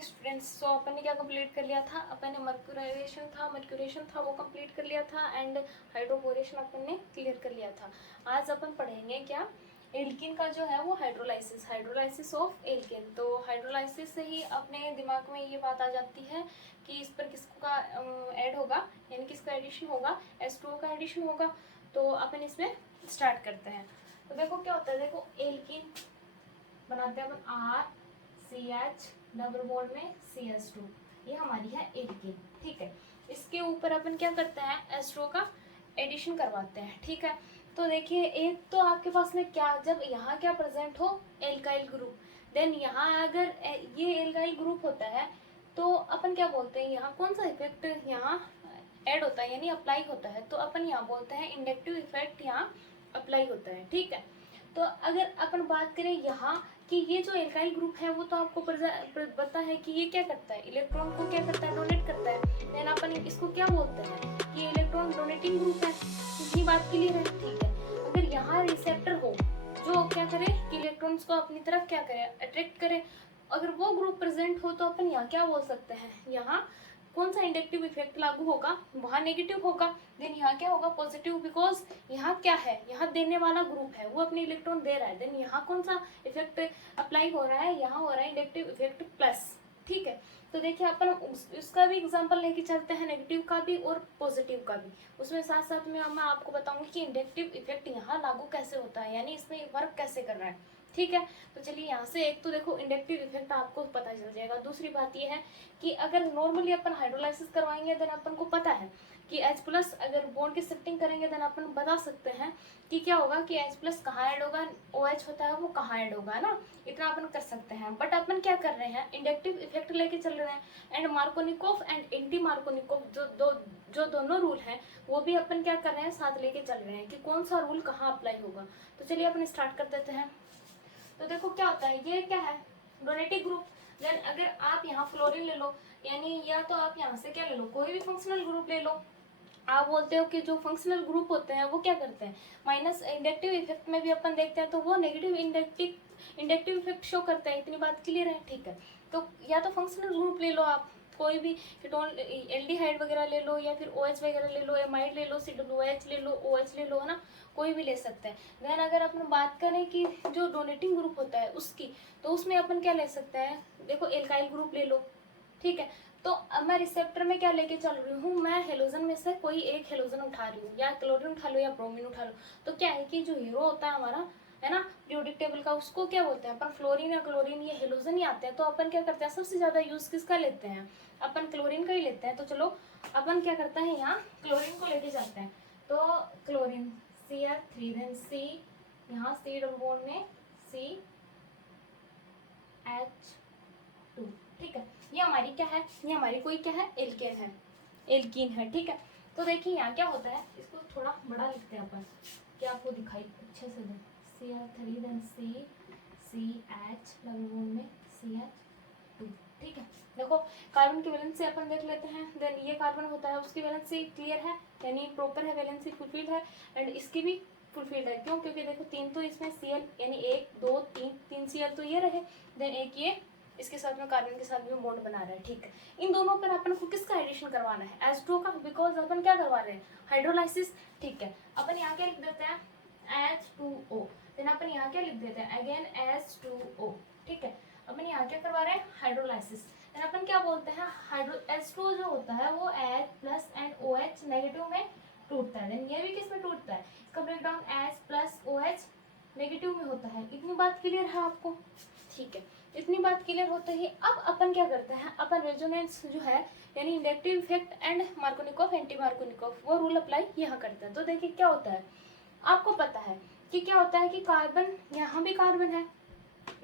Morning students. सो अपन ने क्या complete कर लिया था, अपन ने मर्क्यूरेशन था वो कंप्लीट कर लिया था एंड हाइड्रोपोरेशन अपन ने क्लियर कर लिया था। आज अपन पढ़ेंगे क्या, एल्किन का जो है वो हाइड्रोलाइसिस ऑफ एल्किन। तो हाइड्रोलाइसिस से ही अपने दिमाग में ये बात आ जाती है कि इस पर किसका ऐड होगा, यानी किसका एडिशन होगा, H2O का एडिशन होगा। तो अपन इसमें स्टार्ट करते हैं। तो देखो क्या होता है, देखो एल्किन बनाते हैं अपन RCH डबल बॉन्ड में CH2, ये हमारी है एल्किन। ठीक है, इसके ऊपर अपन क्या करते हैं, H2O का एडिशन करवाते हैं। ठीक है, तो देखिए एक तो आपके पास में क्या, जब यहाँ क्या प्रेजेंट हो, एल्काइल ग्रुप, देन यहाँ अगर ये एल्काइल ग्रुप होता है तो अपन क्या बोलते हैं, यहाँ कौन सा इफेक्ट यहाँ ऐड होता है यानी अप्लाई होता है, तो अपन यहाँ बोलते हैं इंडक्टिव इफेक्ट यहाँ अप्लाई होता है। ठीक है, तो अगर अपन बात करें यहाँ कि ये जो एल्काइल ग्रुप है वो तो आपको पता है कि ये क्या करता है, इलेक्ट्रॉन को क्या करता है, डोनेट करता है। देन अपन इसको क्या बोलते हैं कि इलेक्ट्रॉन डोनेटिंग ग्रुप है। इतनी बात क्लियर है। ठीक है, अगर यहाँ रिसेप्टर हो जो क्या करे कि इलेक्ट्रॉन्स को अपनी तरफ क्या करे, अट्रैक्ट करे, अगर वो ग्रुप प्रेजेंट हो तो अपन यहाँ क्या बोल सकते हैं, यहाँ कौन सा इंडक्टिव इफेक्ट लागू होगा, वहाँ नेगेटिव होगा। देन यहाँ क्या होगा, पॉजिटिव, बिकॉज यहाँ क्या है, यहाँ देने वाला ग्रुप है वो अपने इलेक्ट्रॉन दे रहा है। देन यहाँ कौन सा इफेक्ट अप्लाई हो रहा है, यहाँ हो रहा है इंडक्टिव इफेक्ट प्लस। ठीक है, तो देखिए अपन उसका भी एग्जांपल लेके चलते हैं, नेगेटिव का भी और पॉजिटिव का भी। उसमें साथ साथ में मैं आपको बताऊंगी कि इंडक्टिव इफेक्ट यहाँ लागू कैसे होता है, यानी इसमें वर्क कैसे कर रहा है। ठीक है, तो चलिए यहाँ से एक तो देखो इंडक्टिव इफेक्ट आपको पता चल जाएगा। दूसरी बात ये है कि अगर नॉर्मली अपन हाइड्रोलाइसिस करवाएंगे देन अपन को पता है कि H+ अगर बॉन्ड की शिफ्टिंग करेंगे देन अपन बता सकते हैं कि क्या होगा कि H+ कहाँ ऐड होगा, OH होता है वो कहाँ ऐड होगा, है ना, इतना अपन कर सकते हैं। बट अपन क्या कर रहे हैं, इंडक्टिव इफेक्ट लेके चल रहे हैं and Markovnikov and anti Markovnikov जो दोनों रूल हैं वो भी अपन क्या कर रहे हैं, साथ लेके चल रहे हैं कि कौन सा रूल कहाँ अप्लाई होगा। तो चलिए अपन स्टार्ट कर देते हैं। तो देखो क्या होता है, ये क्या है, डोनेटिव ग्रुप। देन अगर आप यहाँ फ्लोरीन ले लो, यानी या तो आप यहाँ से क्या ले लो, कोई भी फंक्शनल ग्रुप ले लो। आप बोलते हो कि जो फंक्शनल ग्रुप होते हैं वो क्या करते हैं, माइनस इंडक्टिव इफेक्ट में भी अपन देखते हैं तो वो नेगेटिव इंडक्टिव इफेक्ट शो करता है। इतनी बात क्लियर है। ठीक है, तो या तो फंक्शनल ग्रुप ले लो आप, कोई भी कीटोन एल्डिहाइड वगैरह ले लो या फिर OH वगैरह ले लो, एमाइड ले लो, COOH ले लो, OH ले लो, है ना, कोई भी ले सकते हैं। देन अगर अपन बात करें कि जो डोनेटिंग ग्रुप होता है उसकी, तो उसमें अपन क्या ले सकते हैं, देखो एल्काइल ग्रुप ले लो। ठीक है, तो अब मैं रिसेप्टर में क्या लेके चल रही हूँ, मैं हेलोजन में से कोई एक हेलोजन उठा रही हूँ, या क्लोरीन उठा लो या ब्रोमीन उठा लो। तो क्या है कि जो हीरो होता है हमारा, है ना, पीरियोडिक टेबल का, उसको क्या बोलते हैं अपन, फ्लोरीन या क्लोरीन, ये हेलोजन ही आते हैं। तो अपन क्या करते हैं, सबसे ज्यादा यूज किसका लेते हैं, अपन क्लोरीन का ही लेते हैं। तो चलो अपन क्या करते हैं, यहाँ क्लोरीन को लेके जाते हैं। तो क्लोरीन Cr3, देन C, यहाँ C डबल बॉन्ड में CH2। ठीक है, ये हमारी क्या है, ये हमारी कोई क्या है, एल्केन है, एल्कीन है। ठीक है, तो देखिए यहाँ क्या होता है, इसको थोड़ा बड़ा लिखते हैं अपन कि आपको दिखाई अच्छे से दे। Cr3, then CH double bond में CH2। ठीक है, देखो कार्बन की वैलेंसी अपन देख लेते हैं। देन ये कार्बन होता है, उसकी वैलेंसी क्लियर है, यानी प्रॉपर है, वैलेंसी फुलफिल्ड है। एंड इसकी भी फुलफिल्ड है, क्यों, क्योंकि देखो तीन तो इसमें Cl, यानी 1 2 3 Cl तो ये रहे, देन एक ये इसके साथ में कार्बन के साथ में बॉन्ड बना रहा है। ठीक है, इन दोनों पर अपन को किसका एडिशन करवाना है, H2O का, बिकॉज अपन क्या करवा रहे हैं, हाइड्रोलाइसिस। ठीक है, अपन यहाँ क्या लिख देते हैं, H2O, देन अपन यहाँ क्या लिख देते हैं, अगेन H2O। ठीक है, अपन यहाँ क्या करवा रहे हैं, हाइड्रोलाइसिस। देन अपन क्या बोलते हैं, H2O जो होता है वो H+ एंड OH नेगेटिव में टूटता है। देन ये भी किस में टूटता है, इसका ब्रेकडाउन H+ OH नेगेटिव में होता है। इतनी बात क्लियर है आपको। ठीक है, इतनी बात क्लियर होते ही अब अपन क्या करते हैं, अपन रेजोनेंस जो है यानी inductive effect and Markovnikov anti Markovnikov वो रूल अप्लाई यहाँ करते हैं। तो देखिए क्या होता है, आपको पता है कि क्या होता है कि कार्बन, यहाँ भी कार्बन है,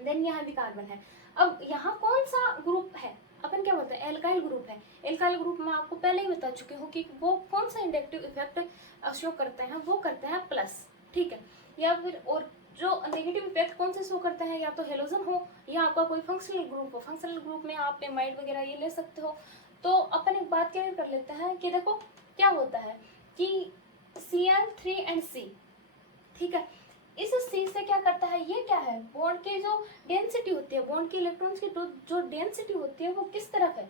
देन यहाँ भी कार्बन है। अब यहाँ कौन सा ग्रुप है, अपन क्या बोलते हैं, एल्काइल ग्रुप है। एल्काइल ग्रुप में आपको पहले ही बता चुकी हूँ कि वो कौन सा इंडक्टिव इफेक्ट शो करते हैं, वो करते हैं प्लस। ठीक है, या फिर और जो नेगेटिव इफेक्ट कौन से शो करते हैं, या तो हेलोजन हो या आपका कोई फंक्शनल ग्रुप हो। फंक्शनल ग्रुप में आप एमाइड वगैरह ये ले सकते हो। तो अपन एक बात क्लियर कर लेते हैं कि देखो क्या होता है कि Cl3 एंड C, ठीक है, इस C से क्या करता है, ये क्या है, बॉन्ड की जो डेंसिटी होती है, बॉन्ड के इलेक्ट्रॉन्स की जो डेंसिटी होती है वो किस तरफ है,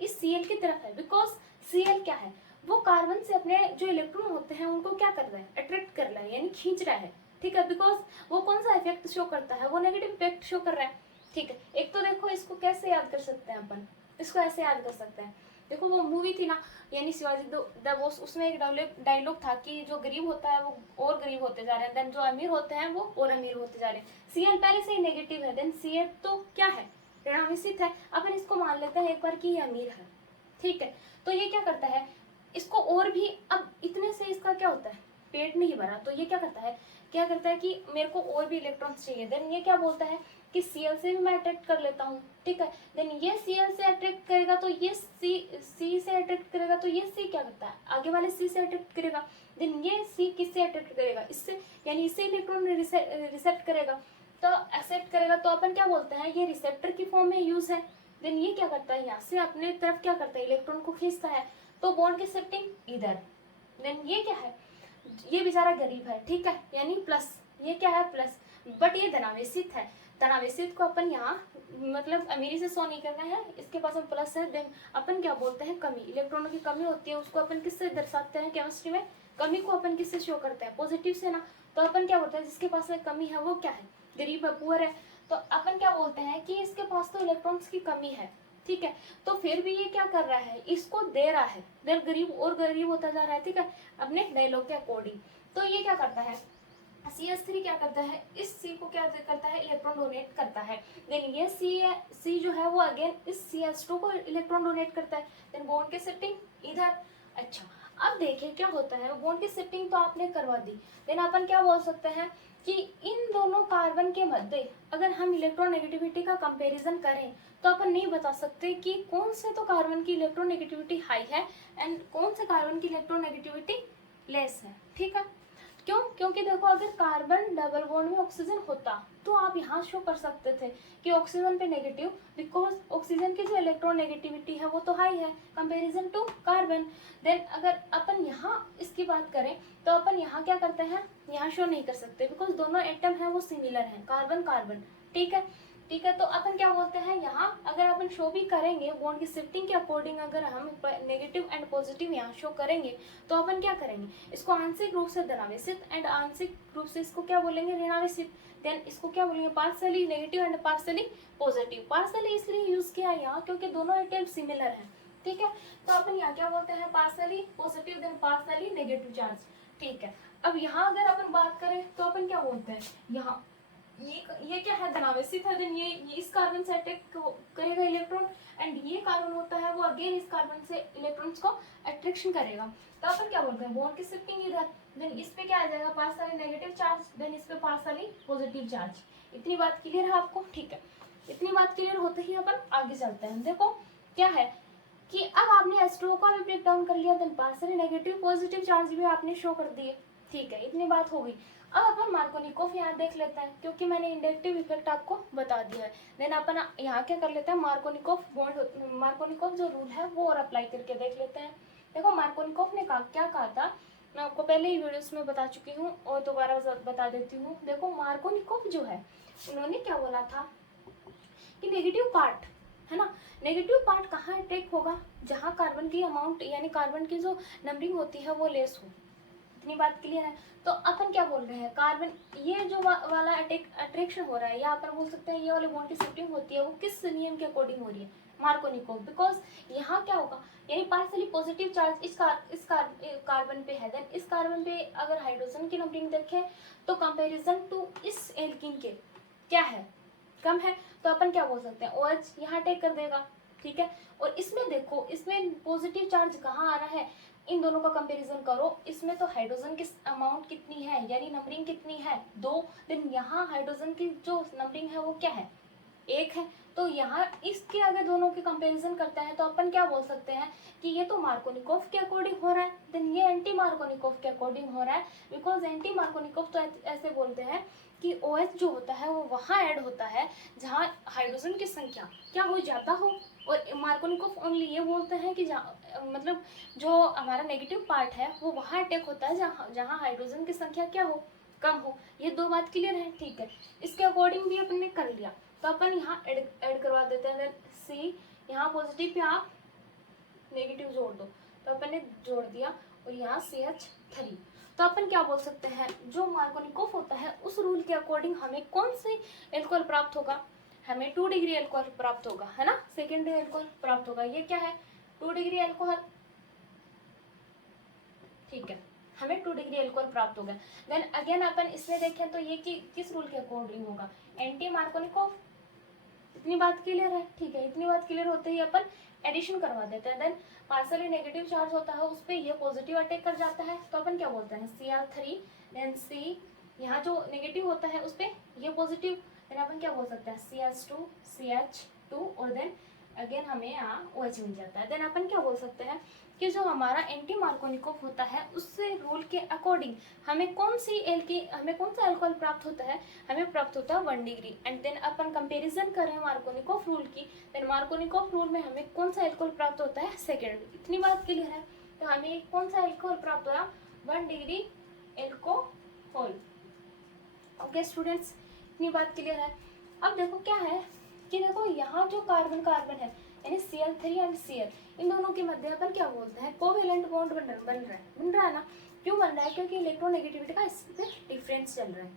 इस Cl की तरफ है। बिकॉज Cl क्या है, वो कार्बन से अपने जो इलेक्ट्रॉन होते हैं उनको क्या कर रहा है, अट्रैक्ट कर रहा है, यानी खींच रहा है। ठीक है, बिकॉज वो कौन सा इफेक्ट शो करता है, वो नेगेटिव इफेक्ट शो कर रहा है। ठीक है, एक तो देखो इसको कैसे याद कर सकते हैं अपन, इसको ऐसे याद कर सकते हैं। देखो वो मूवी थी ना, यानी शिवाजी द बॉस, उसमें एक डायलॉग था कि जो गरीब होता है वो और गरीब होते जा रहे हैं, देन जो अमीर होते हैं वो और अमीर होते जा रहे हैं। Cl पहले से ही नेगेटिव है, देन Cl तो क्या है, ऋणावेशित है। अपन इसको मान लेते हैं एक बार कि ये अमीर है। ठीक है, तो ये क्या करता है, इसको और भी, अब इतने से इसका क्या होता है, पेट नहीं भरा, तो ये क्या करता है, कि मेरे को और भी इलेक्ट्रॉन्स चाहिए। देन ये क्या बोलता है कि Cl से भी मैं अट्रैक्ट कर लेता हूँ। ठीक है, देन ये Cl से अट्रैक्ट करेगा तो ये C से अट्रैक्ट करेगा, तो ये C क्या करता है, आगे वाले C से अट्रैक्ट करेगा। देन ये C किससे अट्रैक्ट करेगा, इससे, यानी इससे इलेक्ट्रॉन रिसेप्ट करेगा, तो एक्सेप्ट करेगा, तो अपन क्या बोलते हैं, ये रिसेप्टर की फॉर्म में यूज है। देन ये क्या करता है, यहाँ से अपने तरफ क्या करता है, इलेक्ट्रॉन को खींचता है, तो बॉन्ड की शिफ्टिंग इधर। देन ये क्या है, ये बेचारा गरीब है। ठीक है, यानी प्लस, ये क्या है प्लस, बट ये धनावेशित है। धनावेशित को अपन यहाँ मतलब अमीरी से शो नहीं करना है, इसके पास में प्लस है। देन अपन क्या बोलते हैं, कमी, इलेक्ट्रॉनों की कमी होती है, उसको अपन किससे दर्शाते हैं केमिस्ट्री में, कमी को अपन किससे शो करते हैं, पॉजिटिव से ना। तो अपन क्या बोलते हैं, जिसके पास में कमी है वो क्या है, गरीब है, पुअर है। तो अपन क्या बोलते हैं कि इसके पास तो इलेक्ट्रॉन्स की कमी है। ठीक है, तो फिर भी ये क्या कर रहा है, इसको दे रहा है, देर गरीब और गरीब होता जा रहा है। ठीक है, अपने डायलॉग के अकॉर्डिंग। तो ये क्या करता है, CH3 क्या करता है, इस C को क्या करता है, इलेक्ट्रॉन डोनेट करता है। देन ये C जो है वो अगेन इस CH2 को इलेक्ट्रॉन डोनेट करता है। देन बॉन्ड की शिफ्टिंग इधर। अच्छा, अब देखिए क्या होता है, बॉन्ड की शिफ्टिंग तो आपने करवा दी। देन अपन क्या बोल सकते हैं कि इन दोनों कार्बन के मध्य अगर हम इलेक्ट्रोनेगेटिविटी का कंपैरिजन करें तो अपन नहीं बता सकते कि कौन से तो कार्बन की इलेक्ट्रोनेगेटिविटी हाई है एंड कौन से कार्बन की इलेक्ट्रोनेगेटिविटी लेस है। ठीक है, क्यों, क्योंकि देखो अगर कार्बन डबल बॉन्ड में ऑक्सीजन होता तो आप यहाँ शो कर सकते थे कि ऑक्सीजन पे नेगेटिव, बिकॉज ऑक्सीजन की जो इलेक्ट्रोनेगेटिविटी है वो तो हाई है कंपैरिजन टू कार्बन। देन अगर अपन यहाँ इसकी बात करें तो अपन यहाँ क्या करते हैं, यहाँ शो नहीं कर सकते बिकॉज दोनों एटम है वो सिमिलर हैं, कार्बन कार्बन। ठीक है, ठीक है, तो अपन क्या बोलते हैं, यहाँ अगर अपन शो भी करेंगे बॉन्ड की शिफ्टिंग के अकॉर्डिंग, अगर हम नेगेटिव एंड पॉजिटिव यहाँ शो करेंगे तो अपन क्या करेंगे, इसको आंशिक रूप से धनावेशित एंड आंशिक रूप से इसको क्या बोलेंगे, ऋणावेशित। देन इसको क्या बोलेंगे, partially negative and partially positive. Partially इसलिए यूज किया यहाँ क्योंकि दोनों एटम सिमिलर हैं। ठीक है, तो अपन यहाँ क्या बोलते हैं, partially positive then partially negative charge. ठीक है, अब यहाँ अगर अपन बात करें तो अपन क्या बोलते हैं, यहाँ ये क्या है, धनावेशित है। देन ये इस कार्बन से अटैक करेगा इलेक्ट्रॉन एंड ये कार्बन होता है वो अगेन इस कार्बन से इलेक्ट्रॉन्स को अट्रैक्शन करेगा। तो अपन क्या बोलते हैं, बॉन्ड की शिफ्टिंग इधर। देन इस पे क्या आ जाएगा, पार्शियली नेगेटिव चार्ज, देन इस पे पार्शियली पॉजिटिव चार्ज। इतनी बात क्लियर है आपको। ठीक है, इतनी बात क्लियर होते ही अपन आगे चलते हैं। देखो क्या है कि अब आपने H2O को भी ब्रेक डाउन कर लिया, then partially negative positive charge भी आपने शो कर दिए। ठीक है, इतनी बात हो गई। अब अपन मार्कोनिकोव यहाँ देख लेते हैं क्योंकि मैंने इंडक्टिव इफेक्ट आपको बता दिया है। देन अपन यहाँ क्या कर लेते हैं, मार्कोनिकोव बॉन्ड, मार्कोनिकोव जो रूल है वो और अप्लाई करके देख लेते हैं। देखो मार्कोनिकोव ने क्या कहा था, मैं आपको पहले ही वीडियोस में बता चुकी हूँ और दोबारा बता देती हूँ। देखो मार्कोनिकोव जो है उन्होंने क्या बोला था कि नेगेटिव पार्ट है ना, नेगेटिव पार्ट कहाँ अटैक होगा, जहाँ कार्बन की अमाउंट यानी कार्बन की जो नंबरिंग होती है वो लेस हो। इतनी बात क्लियर है। तो अपन क्या बोल रहे हैं, कार्बन ये जो वाला अट्रैक्शन हो रहा है या अपन बोल सकते हैं ये वाले बॉन्ड की शिफ्टिंग होती है वो किस नियम के अकॉर्डिंग हो रही है, मार्कोनिकोव। बिकॉज यहाँ क्या होगा, यानी पार्शियली पॉजिटिव चार्ज इस कार्बन पे है, देन इस कार्बन पे अगर हाइड्रोजन की नंबरिंग देखें तो कंपेरिजन टू इस एल्कीन के क्या है, कम है। तो अपन क्या बोल सकते हैं, OH यहाँ अटैक कर देगा। ठीक है, और इसमें देखो इसमें पॉजिटिव चार्ज कहाँ आ रहा है, इन दोनों का कंपैरिजन करो, इसमें तो हाइड्रोजन की अमाउंट कितनी है यानी नंबरिंग कितनी है 2, देन यहाँ हाइड्रोजन की जो नंबरिंग है वो क्या है 1 है। तो यहाँ इसके अगर दोनों के कंपैरिजन करते हैं तो अपन क्या बोल सकते हैं कि ये तो मार्कोनिकोव के अकॉर्डिंग हो रहा है, देन ये एंटी मार्कोनिकोव के अकॉर्डिंग हो रहा है। बिकॉज एंटी मार्कोनिकोव तो ऐसे बोलते हैं कि OH जो होता है वो वहाँ ऐड होता है जहाँ हाइड्रोजन की संख्या क्या हो ज़्यादा हो, और मार्कोनिकोव ओनली ये बोलते हैं कि मतलब जो हमारा नेगेटिव पार्ट है वो वहाँ अटैक होता है जहाँ हाइड्रोजन की संख्या क्या हो कम हो। ये दो बात क्लियर है, ठीक है। इसके अकॉर्डिंग भी अपन ने कर लिया, तो अपन यहाँ ऐड करवा देते हैं। सी यहाँ पॉजिटिव पे आप नेगेटिव जोड़ दो, तो अपन ने जोड़ दिया, और यहाँ CH3। तो अपन क्या बोल सकते हैं, जो मार्कोनिकोव होता है उस रूल के अकॉर्डिंग हमें कौन से एल्कोहल प्राप्त होगा, हमें 2 डिग्री एल्कोहल प्राप्त होगा, है ना, सेकेंडरी एल्कोहल प्राप्त होगा। ये क्या है, 2 डिग्री एल्कोहल, ठीक है, हमें 2 डिग्री एल्कोहल प्राप्त होगा। देन अगेन अपन इसमें देखें तो ये किस रूल के अकॉर्डिंग होगा, एंटी मार्कोनिकोव। इतनी बात क्लियर है, ठीक है। इतनी बात क्लियर होते ही अपन एडिशन करवा देते हैं। देन पार्सली नेगेटिव चार्ज होता है उस पर ये पॉजिटिव अटैक कर जाता है, तो अपन क्या बोलते हैं, Cr3। देन C यहाँ जो नेगेटिव होता है उस पर ये पॉजिटिव, देन अपन क्या बोल सकते हैं, CH2 CH2, और देन अगेन हमें यहाँ OH मिल जाता है। देन अपन क्या बोल सकते हैं कि जो हमारा एंटी मार्कोनिकोव होता है उससे रूल के अकॉर्डिंग हमें कौन सा अल्कोहल प्राप्त होता है, हमें प्राप्त होता है 1 डिग्री। एंड देन अपन कंपैरिजन करें मार्कोनिकोव रूल की, देन मार्कोनिकोव रूल में हमें कौन सा अल्कोहल प्राप्त होता है, सेकेंड। इतनी बात क्लियर है, तो हमें कौन सा अल्कोहल प्राप्त हुआ, 1 डिग्री एल्कोहल। ओके स्टूडेंट्स, इतनी बात क्लियर है। अब देखो क्या है कि देखो यहाँ जो कार्बन कार्बन है यानी Cl3 एंड Cl, इन दोनों के मध्य अपन क्या बोलते हैं, कोवेलेंट बॉन्ड बन रहा है ना। क्यों बन रहा है, क्योंकि इलेक्ट्रोनेगेटिविटी का इस पर डिफरेंस चल रहा है,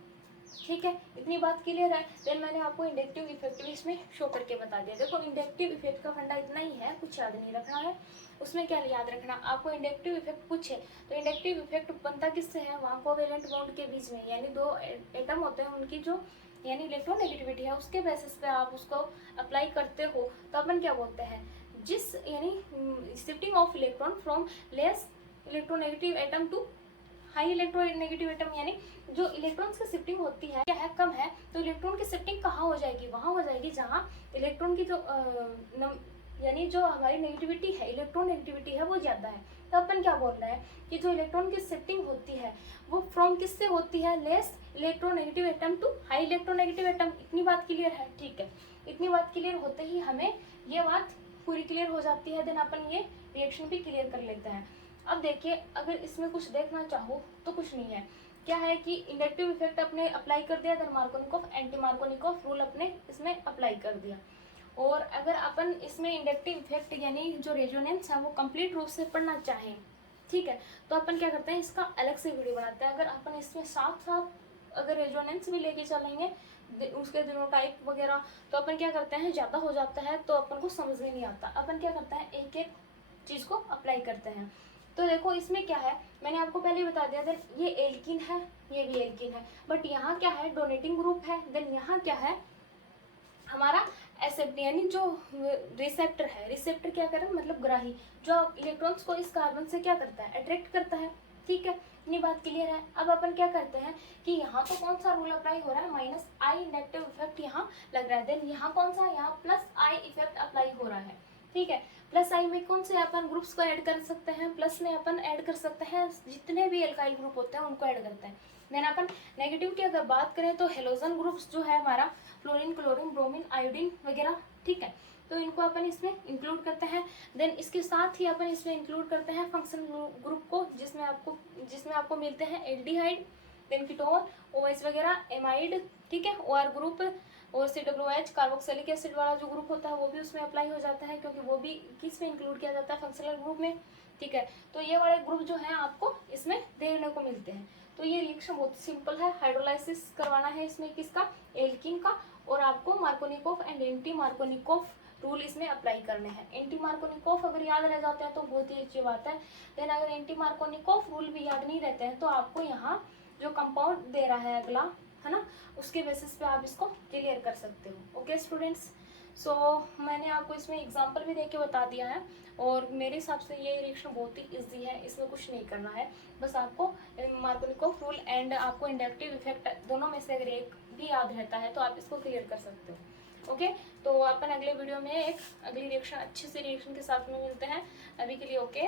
ठीक है। इतनी बात क्लियर है। देन मैंने आपको इंडक्टिव इफेक्ट भी इसमें शो करके बता दिया। देखो इंडक्टिव इफेक्ट का फंडा इतना ही है, कुछ याद नहीं रखना है उसमें। क्या याद रखना, आपको इंडक्टिव इफेक्ट पूछे तो इंडक्टिव इफेक्ट बनता किससे है, वहाँ कोवेलेंट बॉन्ड के बीच में, यानी दो एटम होते हैं उनकी जो यानी इलेक्ट्रोनेगेटिविटी है उसके बेसिस पे आप उसको अप्लाई करते हो, तो अपन क्या बोलते हैं, जिस यानी shifting of electron from less electronegative atom to high electronegative atom, यानी जो इलेक्ट्रॉन्स की शिफ्टिंग होती है क्या है, कम है, तो इलेक्ट्रॉन की शिफ्टिंग कहाँ हो जाएगी, वहाँ हो जाएगी जहाँ इलेक्ट्रॉन की जो यानी जो हमारी नेगेटिविटी है, इलेक्ट्रॉन नेगेटिविटी है वो ज़्यादा है। तो अपन क्या बोल रहे हैं कि जो इलेक्ट्रॉन की शिफ्टिंग होती है वो फ्रॉम किससे होती है, less electronegative atom to high electronegative atom. इतनी बात क्लियर है, ठीक है। इतनी बात क्लियर होते ही हमें ये बात पूरी क्लियर हो जाती है। देन अपन ये रिएक्शन भी क्लियर कर लेते हैं। अब देखिए, अगर इसमें कुछ देखना चाहो तो कुछ नहीं है, क्या है कि इंडक्टिव इफेक्ट अपने अप्लाई कर दिया, then Markovnikov anti Markovnikov rule अपने इसमें अप्लाई कर दिया। और अगर अपन इसमें इंडक्टिव इफेक्ट यानी जो रेजोनेंस है वो कंप्लीट रूप से पढ़ना चाहें, ठीक है, तो अपन क्या करते हैं, इसका अलग से वीडियो बनाते हैं। अगर अपन इसमें साथ साथ अगर रेजोनेंस भी लेके चलेंगे उसके जीनोटाइप वगैरह, तो अपन क्या करते हैं, ज़्यादा हो जाता है तो अपन को समझ में नहीं आता। अपन क्या करते हैं, एक एक चीज़ को अप्लाई करते हैं। तो देखो इसमें क्या है, मैंने आपको पहले ही बता दिया था, ये एल्किन है, ये भी एल्किन है, बट यहाँ क्या है, डोनेटिंग ग्रुप है। देन यहाँ क्या है, हमारा एक्सेप्ट यानी जो रिसेप्टर है, रिसेप्टर क्या कर रहा है, मतलब ग्राही, जो इलेक्ट्रॉन्स को इस कार्बन से क्या करता है, अट्रैक्ट करता है, ठीक है। इतनी बात क्लियर है। अब अपन क्या करते हैं कि यहाँ तो कौन सा रूल अप्लाई हो रहा है, -I इंडक्टिव इफेक्ट यहाँ लग रहा है। देन यहाँ कौन सा, यहाँ +I इफेक्ट अप्लाई हो रहा है, ठीक है। +I में कौन से अपन ग्रुप्स को ऐड कर सकते हैं, प्लस में अपन ऐड कर सकते हैं जितने भी एल्काइल ग्रुप होते हैं उनको ऐड करते हैं। देन अपन नेगेटिव की अगर बात करें तो हेलोजन ग्रुप्स जो है हमारा, फ्लोरीन, क्लोरीन, ब्रोमीन, आयोडीन वगैरह, ठीक है, तो इनको अपन इसमें इंक्लूड करते हैं। देन इसके साथ ही अपन इसमें इंक्लूड करते हैं फंक्शन ग्रुप को, जिसमें आपको मिलते हैं एल्डिहाइड, देन कीटोन, OH वगैरह, एमाइड, ठीक है, OR ग्रुप और COOH कार्बोक्सिलिक एसिड वाला जो ग्रुप होता है वो भी उसमें अप्लाई हो जाता है, क्योंकि वो भी किस में इंक्लूड किया जाता है, फंक्शनल ग्रुप में, ठीक है। तो ये वाले ग्रुप जो है आपको इसमें देखने को मिलते हैं। तो ये रिएक्शन बहुत सिंपल है, हाइड्रोलाइसिस करवाना है इसमें किसका, एल्कीन का, और आपको Markovnikov and anti Markovnikov rule इसमें अप्लाई करने हैं। एंटी मार्कोनिकोव अगर याद रह जाते हैं तो बहुत ही अच्छी बात है। देन अगर एंटी मार्कोनिकोव रूल भी याद नहीं रहते हैं तो आपको यहाँ जो कंपाउंड दे रहा है अगला, है ना, उसके बेसिस पे आप इसको क्लियर कर सकते हो। ओके स्टूडेंट्स, सो मैंने आपको इसमें एग्जांपल भी देके बता दिया है, और मेरे हिसाब से ये रिएक्शन बहुत ही इजी है, इसमें कुछ नहीं करना है, बस आपको मार्कोनिकोव रूल एंड आपको इंडक्टिव इफेक्ट दोनों में से अगर एक भी याद रहता है तो आप इसको क्लियर कर सकते हो। ओके, तो अपन अगले वीडियो में एक अगली रिएक्शन, अच्छे से रिएक्शन के साथ में मिलते हैं। अभी के लिए ओके।